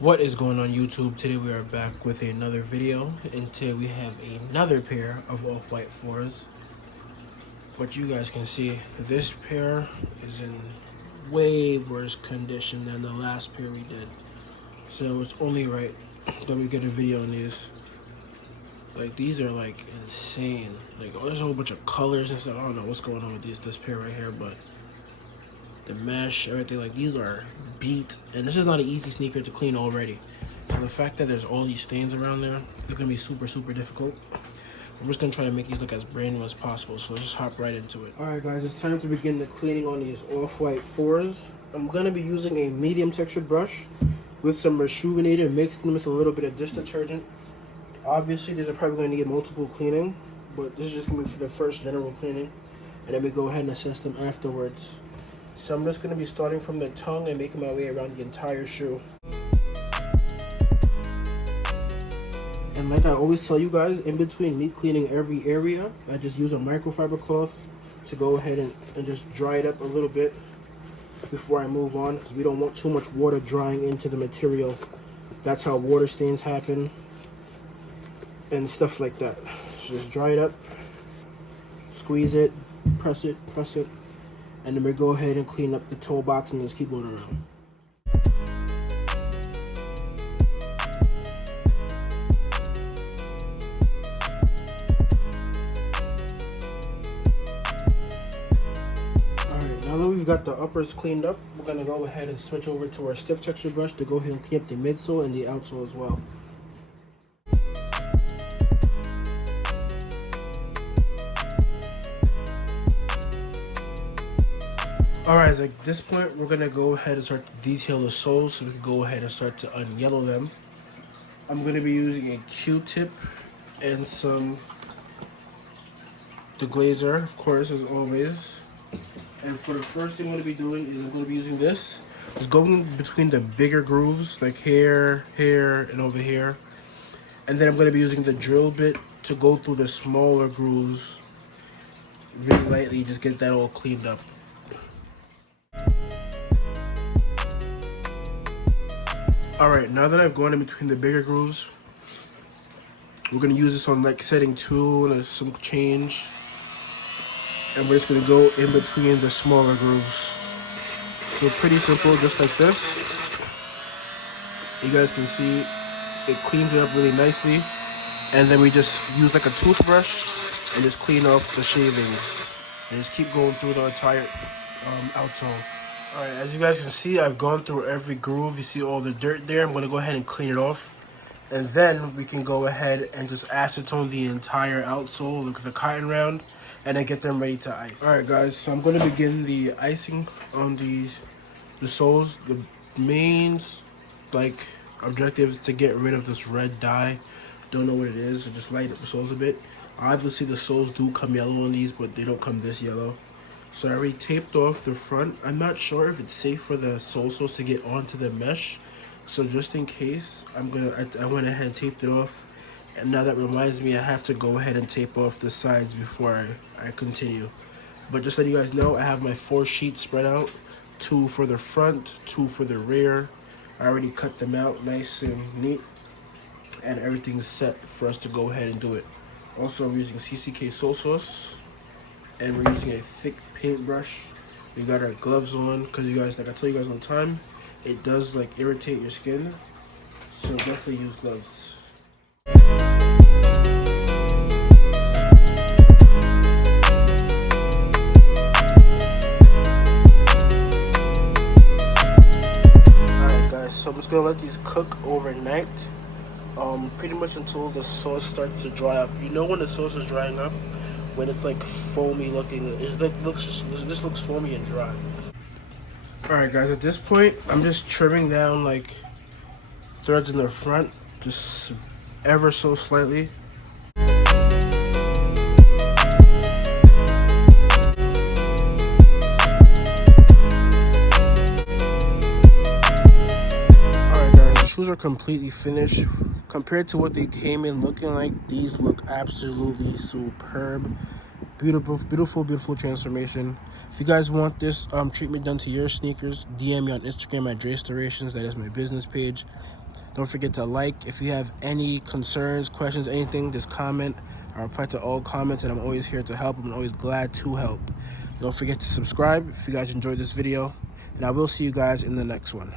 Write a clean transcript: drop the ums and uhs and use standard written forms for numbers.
What is going on YouTube? Today we are back with another video, and today we have another pair of off-white 4's. But you guys can see this pair is in way worse condition than the last pair we did. So it's only right that we get a video on these. Like, these are like insane. Like, there's a whole bunch of colors and stuff. I don't know what's going on with this pair right here, but the mesh, everything, like, these are beat, and this is not an easy sneaker to clean already. So the fact that there's all these stains around there is gonna be super difficult. I'm just gonna try to make these look as brand new as possible, so let's just hop right into it. Alright guys, it's time to begin the cleaning on these off-white 4's. I'm gonna be using a medium textured brush with some rejuvenator mixed in with a little bit of dish detergent. Obviously these are probably gonna need multiple cleaning, but this is just gonna be for the first general cleaning, and then we go ahead and assess them afterwards. So I'm just going to be starting from the tongue and making my way around the entire shoe. And like I always tell you guys, in between me cleaning every area, I just use a microfiber cloth to go ahead and just dry it up a little bit before I move on, because we don't want too much water drying into the material. That's how water stains happen and stuff like that. So just dry it up, squeeze it, press it, and then we go ahead and clean up the toe box and just keep going around. Alright, now that we've got the uppers cleaned up, we're going to go ahead and switch over to our stiff texture brush to go ahead and clean up the midsole and the outsole as well. Alright, so at this point, we're going to go ahead and start to detail the soles so we can go ahead and start to unyellow them. I'm going to be using a Q-tip and the glazer, of course, as always. And for the first thing I'm going to be doing is I'm going to be using this. It's going between the bigger grooves, like here, and over here. And then I'm going to be using the drill bit to go through the smaller grooves really lightly, just get that all cleaned up. Alright, now that I've gone in between the bigger grooves, we're going to use this on like setting 2 and some change. And we're just going to go in between the smaller grooves. So pretty simple, just like this. You guys can see it cleans it up really nicely. And then we just use like a toothbrush and just clean off the shavings. And just keep going through the entire outsole. Alright, as you guys can see, I've gone through every groove. You see all the dirt there. I'm going to go ahead and clean it off. And then we can go ahead and just acetone the entire outsole, look at the cotton round, and then get them ready to ice. Alright guys, so I'm going to begin the icing on the soles. The main objective is to get rid of this red dye. Don't know what it is, so just light up the soles a bit. Obviously the soles do come yellow on these, but they don't come this yellow. So I already taped off the front. I'm not sure if it's safe for the sole soles to get onto the mesh. So just in case, I went ahead and taped it off. And now that reminds me I have to go ahead and tape off the sides before I continue. But just so you guys know, I have my 4 sheets spread out. 2 for the front, 2 for the rear. I already cut them out nice and neat. And everything's set for us to go ahead and do it. Also, I'm using CCK sole sauce. And we're using a thick paintbrush. We got our gloves on because you guys, like I tell you guys all the time, it does like irritate your skin. So definitely use gloves. Alright guys, so I'm just gonna let these cook overnight. Pretty much until the sauce starts to dry up. You know when the sauce is drying up? When it's like foamy looking, this looks foamy and dry. Alright guys, at this point, I'm just trimming down like threads in the front, just ever so slightly. Alright guys, the shoes are completely finished. Compared to what they came in looking like, these look absolutely superb. Beautiful transformation. If you guys want this treatment done to your sneakers, DM me on Instagram at Draysterations. That is my business page. Don't forget to like. If you have any concerns, questions, anything, just comment. I reply to all comments, and I'm always here to help. I'm always glad to help. Don't forget to subscribe if you guys enjoyed this video, and I will see you guys in the next one.